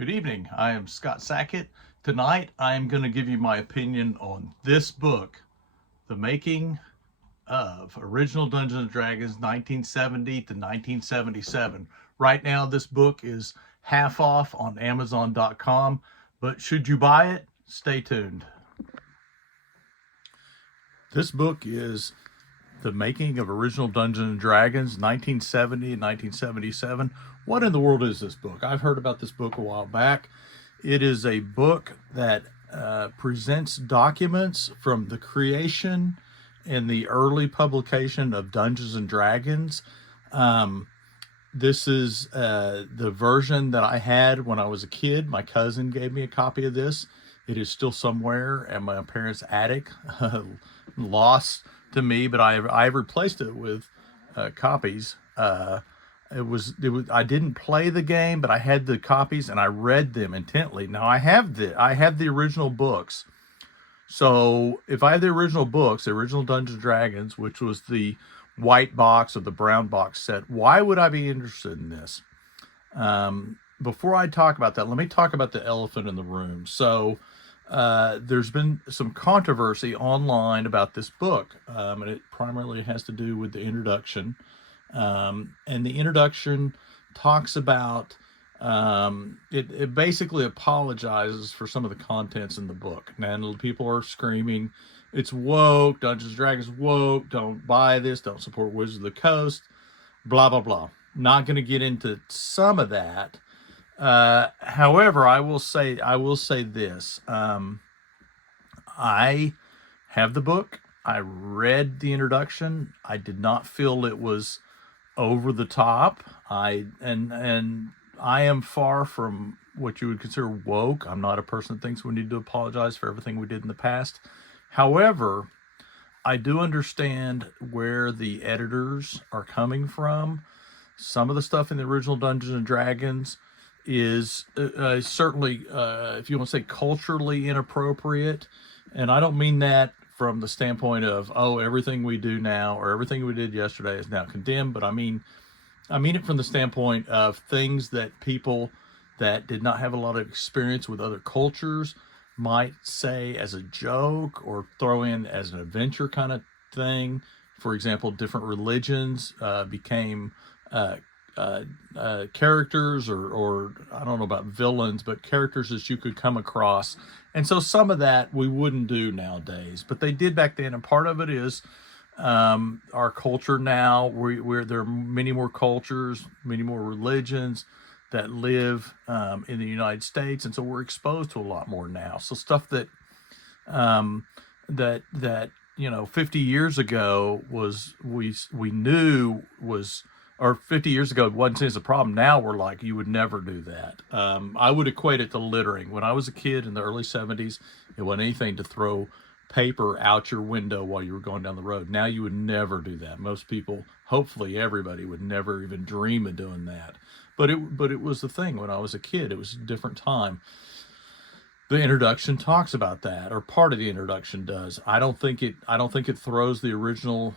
Good evening. I am Scott Sackett. Tonight I am going to give you my opinion on this book, The Making of Original Dungeons and Dragons 1970 to 1977. Right now this book is half off on Amazon.com, but should you buy it, stay tuned. This book is The Making of Original Dungeons and Dragons 1970 and 1977. What in the world is this book? I've heard about this book a while back. It is a book that presents documents from the creation and the early publication of Dungeons and Dragons. This is the version that I had when I was a kid. My cousin gave me a copy of this. It is still somewhere at my parents' attic, lost to me, but I replaced it with copies. I didn't play the game, but I had the copies and I read them intently. Now I have the original books. So if I have the original books, the original Dungeons and Dragons, which was the white box or the brown box set, why would I be interested in this? Before I talk about that, let me talk about the elephant in the room. So there's been some controversy online about this book, and it primarily has to do with the introduction. And the introduction talks about it basically apologizes for some of the contents in the book. And people are screaming, it's woke, Dungeons and Dragons woke, don't buy this, don't support Wizards of the Coast, blah, blah, blah. Not going to get into some of that. However, I will say this. I have the book. I read the introduction. I did not feel it was over the top. I am far from what you would consider woke. I'm not a person that thinks we need to apologize for everything we did in the past. However, I do understand where the editors are coming from. Some of the stuff in the original Dungeons and Dragons is certainly, if you want to say, culturally inappropriate. And I don't mean that from the standpoint of, oh, everything we do now or everything we did yesterday is now condemned. But I mean it from the standpoint of things that people that did not have a lot of experience with other cultures might say as a joke or throw in as an adventure kind of thing. For example, different religions became characters or I don't know about villains, but characters that you could come across. And so some of that we wouldn't do nowadays, but they did back then. And part of it is our culture now, where there are many more cultures, many more religions that live in the United States. And so we're exposed to a lot more now. So stuff that, that 50 years ago was, we knew was, or 50 years ago, it wasn't seen as a problem. Now we're like, you would never do that. I would equate it to littering. When I was a kid in the early 70s, it wasn't anything to throw paper out your window while you were going down the road. Now you would never do that. Most people, hopefully everybody, would never even dream of doing that. But it was the thing when I was a kid. It was a different time. The introduction talks about that, or part of the introduction does. I don't think it throws the original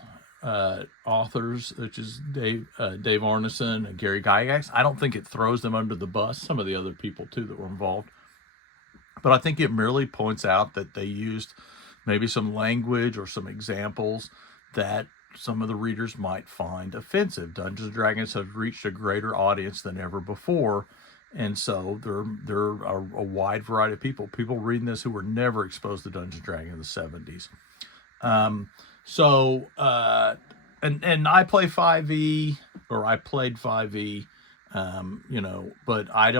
authors, which is Dave Arneson and Gary Gygax. I don't think it throws them under the bus. Some of the other people too that were involved, but I think it merely points out that they used maybe some language or some examples that some of the readers might find offensive. Dungeons and Dragons have reached a greater audience than ever before, and so there are a wide variety of people reading this who were never exposed to Dungeons and Dragons in the 70s. And I play 5e, or I played 5e, but I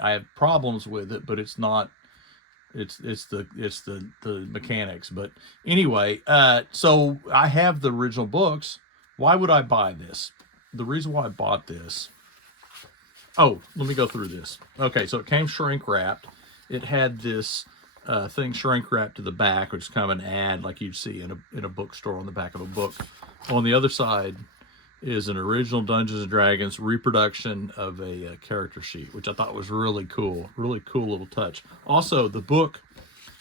have problems with it, but it's not, it's the mechanics. But anyway, so I have the original books. Why would I buy this? The reason why I bought this, let me go through this. Okay, so it came shrink wrapped. It had this thing shrink wrapped to the back, which is kind of an ad like you'd see in a bookstore on the back of a book. On the other side is an original Dungeons and Dragons reproduction of a character sheet, which I thought was really cool little touch. Also, the book,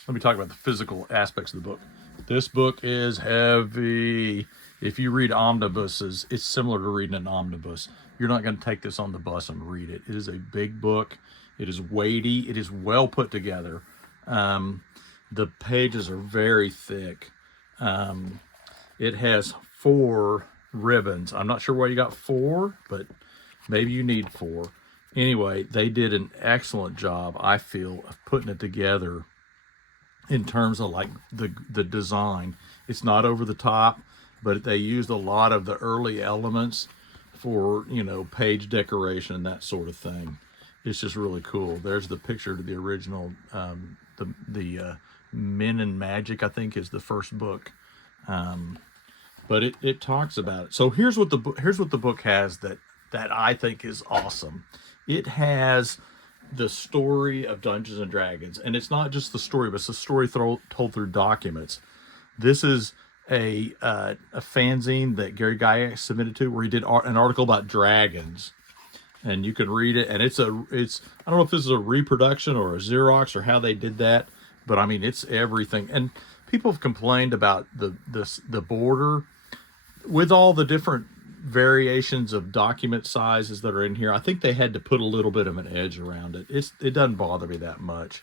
let me talk about the physical aspects of the book. This book is heavy. If you read omnibuses, it's similar to reading an omnibus you're not going to take this on the bus and read it. It is a big book. It is weighty. It is well put together. The pages are very thick. It has 4 ribbons. I'm not sure why you got 4, but maybe you need 4. Anyway, they did an excellent job, I feel, of putting it together in terms of like the design. It's not over the top, but they used a lot of the early elements for, you know, page decoration, that sort of thing. It's just really cool. There's the picture to the original, the Men and Magic, I think, is the first book. But it talks about it. So here's what the book has that I think is awesome. It has the story of Dungeons and Dragons, and it's not just the story, but it's a story told through documents. This is a fanzine that Gary Gygax submitted to, where he did an article about dragons, and you can read it. And it's I don't know if this is a reproduction or a Xerox or how they did that, but I mean, it's everything. And people have complained about the border with all the different variations of document sizes that are in here. I think they had to put a little bit of an edge around it. It doesn't bother me that much.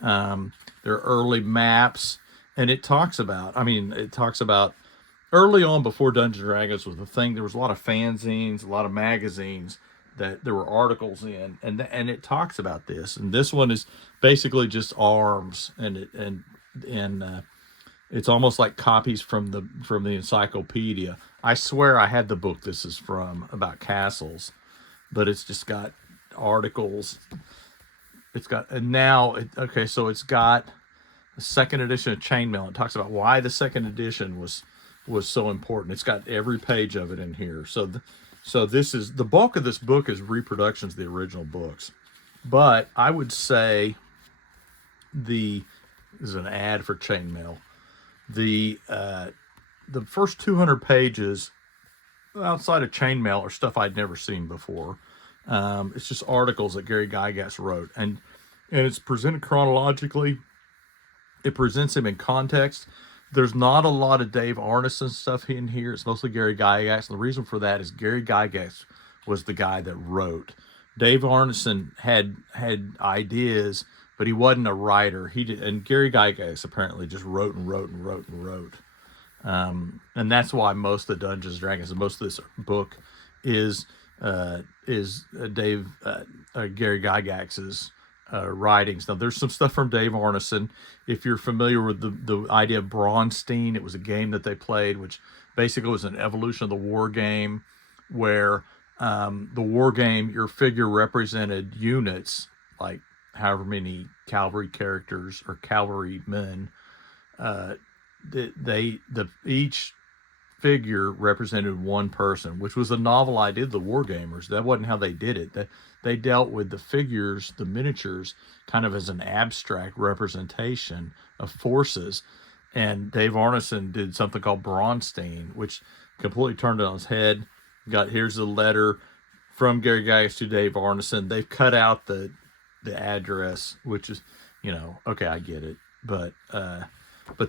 There are early maps, and it talks about early on, before Dungeons and Dragons was the thing. There was a lot of fanzines, a lot of magazines that there were articles in, and it talks about this. And this one is basically just arms, and it's almost like copies from the encyclopedia. I swear I had the book this is from, about castles, but it's just got articles. It's got, and now so it's got a second edition of Chainmail. It talks about why the second edition was so important. It's got every page of it in here. So this is the bulk of this book is reproductions of the original books, but I would say this is an ad for Chainmail. The first 200 pages outside of Chainmail are stuff I'd never seen before. It's just articles that Gary Gygax wrote, and it's presented chronologically. It presents him in context. There's not a lot of Dave Arneson stuff in here. It's mostly Gary Gygax, and the reason for that is Gary Gygax was the guy that wrote. Dave Arneson had ideas, but he wasn't a writer. He did, and Gary Gygax apparently just wrote and wrote and wrote and wrote. And that's why most of the Dungeons and Dragons and most of this book is Gary Gygax's writings. Now, there's some stuff from Dave Arneson. If you're familiar with the idea of Braunstein, it was a game that they played, which basically was an evolution of the war game, where the war game, your figure represented units, like however many cavalry characters or cavalry men. Each figure represented one person, which was a novel idea of the wargamers. That wasn't how they did it. They dealt with the figures, the miniatures, kind of as an abstract representation of forces. And Dave Arneson did something called Braunstein, which completely turned it on its head. Here's the letter from Gary Gygax to Dave Arneson. They've cut out the address, which is, okay, I get it, but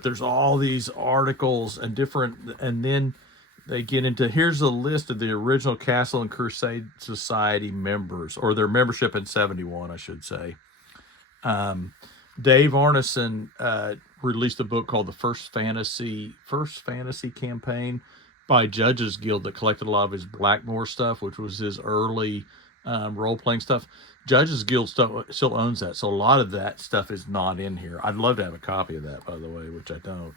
there's all these articles and then they get into, here's a list of the original Castle and Crusade Society members, or their membership in 71, I should say. Dave Arneson released a book called The First Fantasy Campaign by Judges Guild that collected a lot of his Blackmore stuff, which was his early role-playing stuff. Judges Guild still owns that, so a lot of that stuff is not in here. I'd love to have a copy of that, by the way, which I don't.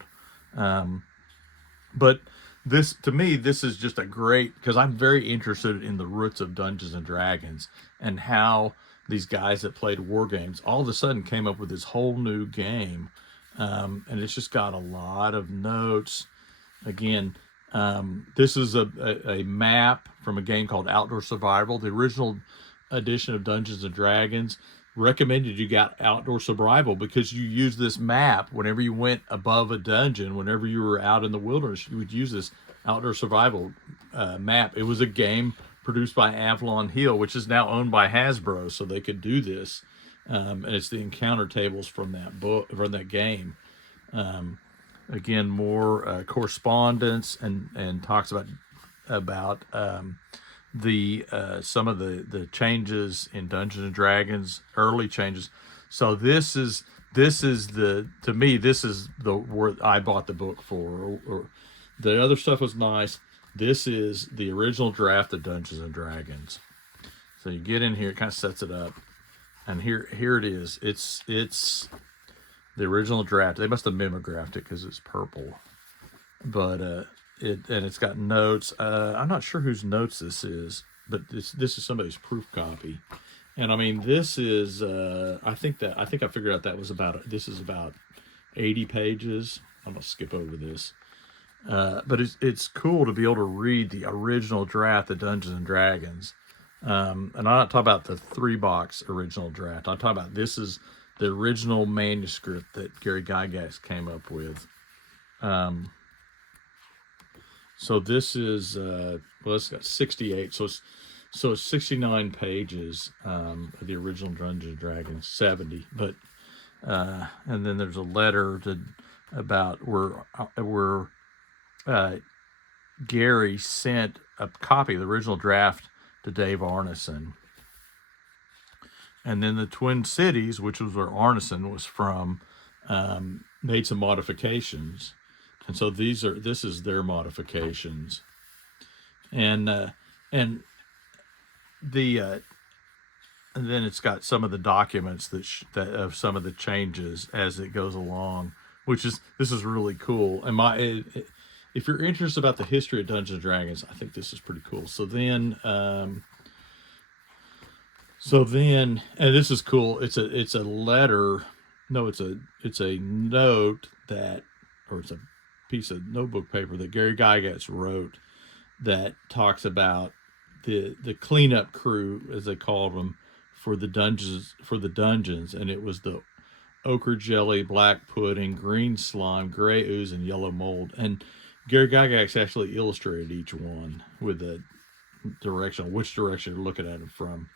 But this, to me, this is just a great, because I'm very interested in the roots of Dungeons and Dragons and how these guys that played war games all of a sudden came up with this whole new game. And it's just got a lot of notes. Again, this is a map from a game called Outdoor Survival. The original edition of Dungeons and Dragons recommended you got Outdoor Survival because you use this map whenever you went above a dungeon. Whenever you were out in the wilderness, you would use this Outdoor Survival map. It was a game produced by Avalon Hill, which is now owned by Hasbro, so they could do this. And it's the encounter tables from that game. Again, more correspondence and talks about the some of the changes in Dungeons and Dragons, early changes. So this is the, to me, this is the where I bought the book for. Or the other stuff was nice. This is the original draft of Dungeons and Dragons. So you get in here, it kind of sets it up, and here it is. It's the original draft. They must have mimeographed it because it's purple, but it's got notes. I'm not sure whose notes this is, but this is somebody's proof copy. And I mean, this is I think I figured out that was about, this is about 80 pages. I'm gonna skip over this. But it's cool to be able to read the original draft of Dungeons and Dragons. And I'm not talking about the 3-box original draft. I'm talking about, this is the original manuscript that Gary Gygax came up with. So this is well, it's got 68, so it's 69 pages of the original Dungeons and Dragons, 70. But and then there's a letter about where Gary sent a copy of the original draft to Dave Arneson. And then the Twin Cities, which was where Arneson was from, made some modifications. And so this is their modifications. And the and then it's got some of the documents that of some of the changes as it goes along, this is really cool. And if you're interested about the history of Dungeons and Dragons, I think this is pretty cool. So then, and this is cool. It's a letter. No, it's a note that, or it's a piece of notebook paper that Gary Gygax wrote that talks about the cleanup crew, as they called them, for the dungeons, and it was the ochre jelly, black pudding, green slime, gray ooze, and yellow mold. And Gary Gygax actually illustrated each one with the direction, which direction you're looking at it from.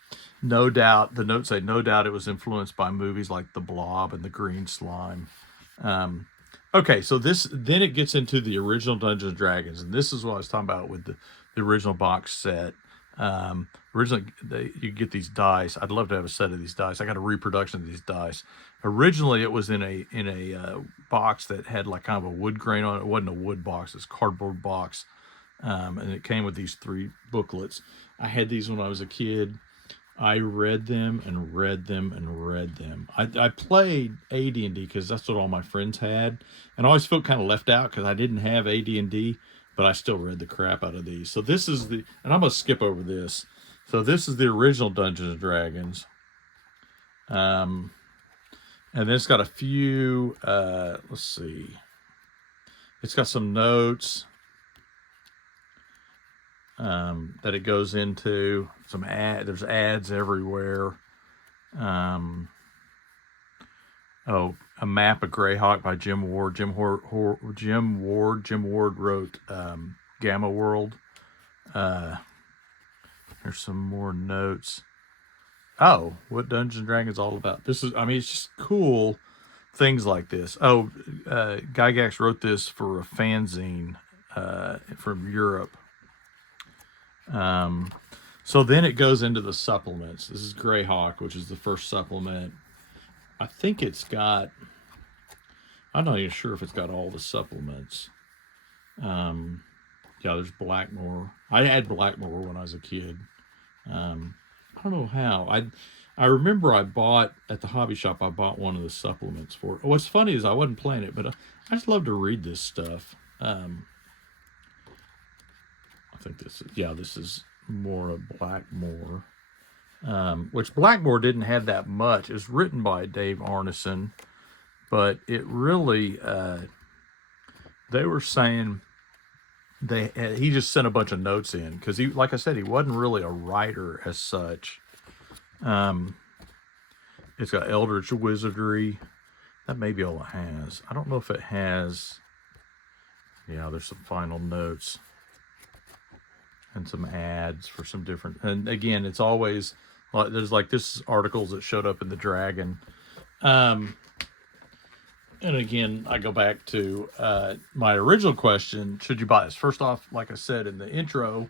No doubt, the notes say, no doubt it was influenced by movies like The Blob and The Green Slime. Okay, so then it gets into the original Dungeons and Dragons, and this is what I was talking about with the original box set. Originally, you get these dice. I'd love to have a set of these dice. I got a reproduction of these dice. Originally, it was in a box that had like kind of a wood grain on it. It wasn't a wood box; it's a cardboard box, and it came with these 3 booklets. I had these when I was a kid. I read them and read them and read them. I played AD&D because that's what all my friends had, and I always felt kind of left out because I didn't have AD&D, but I still read the crap out of these. So this is and I'm gonna skip over this. So this is the original Dungeons and Dragons, and then it's got a few. Let's see. It's got some notes that it goes into. There's ads everywhere. A map of Greyhawk by Jim Ward. Jim Ward wrote Gamma World. There's some more notes. Oh, what Dungeons and Dragons all about? It's just cool things like this. Gygax wrote this for a fanzine from Europe. So then it goes into the supplements. This is Greyhawk, which is the first supplement. I think it's got, I'm not even sure if it's got all the supplements. Yeah, there's Blackmore. I had Blackmore when I was a kid. I don't know how. I remember I bought, at the hobby shop, I bought one of the supplements for it. What's funny is I wasn't playing it, but I just love to read this stuff. I think this is more of Blackmore. Which Blackmore didn't have that much. It was written by Dave Arneson, but it really, they were saying he just sent a bunch of notes in because he, like I said, he wasn't really a writer as such. It's got Eldritch Wizardry. That may be all it has. I don't know if it has. Yeah, there's some final notes and some ads for some different. And again, it's always like there's like this articles that showed up in the Dragon. And again, I go back to my original question: should you buy this? First off, like I said in the intro,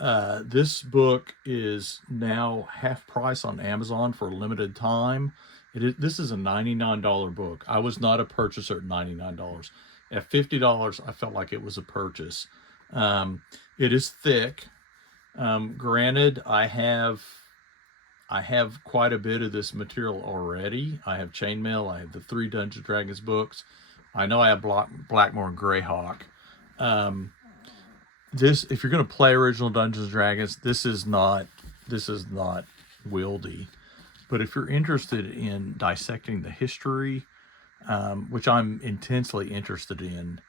This book is now half price on Amazon for a limited time. This is a $99 book. I was not a purchaser at $99. At $50, I felt like it was a purchase. It is thick. Granted, I have quite a bit of this material already. I have Chainmail. I have the 3 Dungeons and Dragons books. I know I have Blackmore and Greyhawk. Um, if you're going to play original Dungeons and Dragons, this is not wieldy. But if you're interested in dissecting the history, which I'm intensely interested in,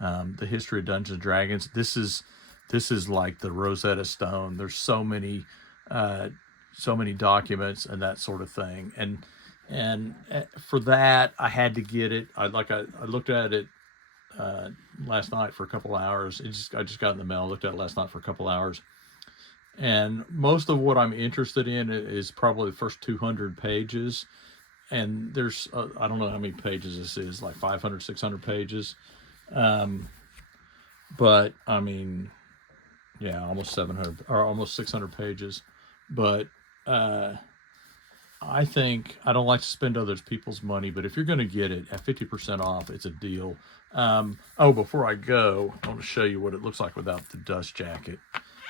the history of Dungeons and Dragons, this is like the Rosetta Stone. There's so many documents and that sort of thing, and for that I had to get it. I looked at it last night for a couple hours. I just got in the mail, looked at it last night for a couple hours, and most of what I'm interested in is probably the first 200 pages. And there's I don't know how many pages this is, like 500, 600 pages. Um, but I mean, yeah, almost 700 or almost 600 pages. But uh, I think I don't like to spend other people's money, but if you're going to get it at 50% off, it's a deal. Oh, before I go, I want to show you what it looks like without the dust jacket.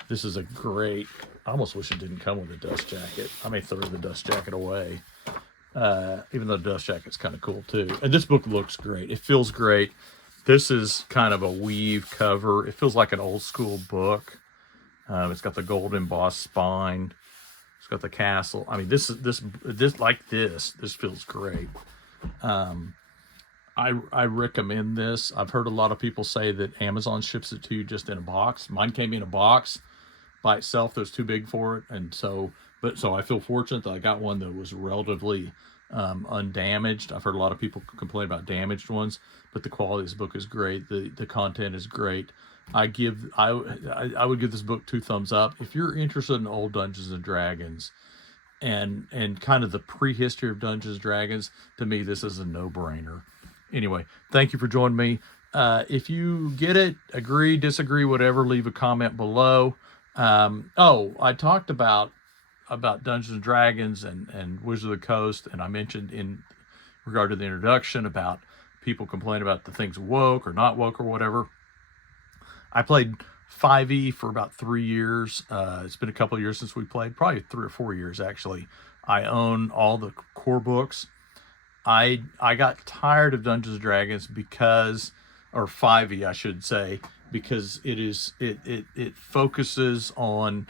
This is a great. I almost wish it didn't come with a dust jacket. I may throw the dust jacket away, even though the dust jacket's kind of cool too. And this book looks great. It feels great. This is kind of a weave cover. It feels like an old school book. It's got the gold embossed spine. It's got the castle. I mean, this feels great. Um, I recommend this. I've heard a lot of people say that Amazon ships it to you just in a box. Mine came in a box by itself that was too big for it, and so I feel fortunate that I got one that was relatively undamaged. I've heard a lot of people complain about damaged ones, but the quality of this book is great. The content is great. I would give this book 2 thumbs up. If you're interested in old Dungeons and Dragons and kind of the prehistory of Dungeons and Dragons, to me this is a no-brainer. Anyway, thank you for joining me. If you get it, agree, disagree, whatever, leave a comment below. I talked about Dungeons and Dragons and Wizard of the Coast, and I mentioned in regard to the introduction about people complaining about the things woke or not woke or whatever. I played 5e for about 3 years. It's been a couple of years since we played, probably 3 or 4 years actually. I own all the core books. I got tired of Dungeons and Dragons or 5e I should say, because it focuses on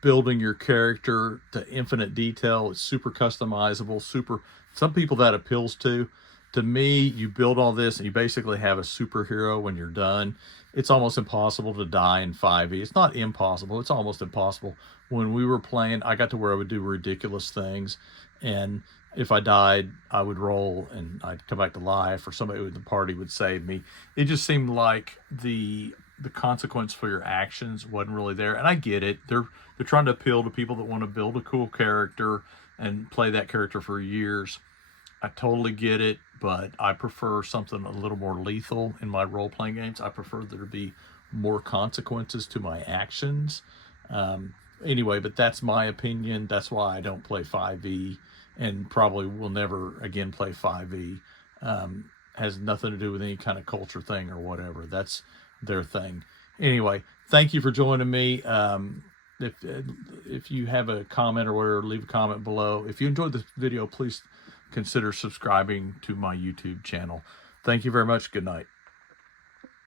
building your character to infinite detail. It's super customizable. Some people that appeals to. To me, you build all this and you basically have a superhero when you're done. It's almost impossible to die in 5e. It's not impossible. It's almost impossible. When we were playing, I got to where I would do ridiculous things, and if I died, I would roll and I'd come back to life, or somebody in the party would save me. It just seemed like the consequence for your actions wasn't really there. And I get it. They're trying to appeal to people that want to build a cool character and play that character for years. I totally get it, but I prefer something a little more lethal in my role-playing games. I prefer there to be more consequences to my actions. Anyway, but that's my opinion. That's why I don't play 5e, and probably will never again play 5e. Has nothing to do with any kind of culture thing or whatever. That's their thing. Anyway, thank you for joining me. If you have a comment or whatever, leave a comment below. If you enjoyed this video, please consider subscribing to my YouTube channel. Thank you very much. Good night.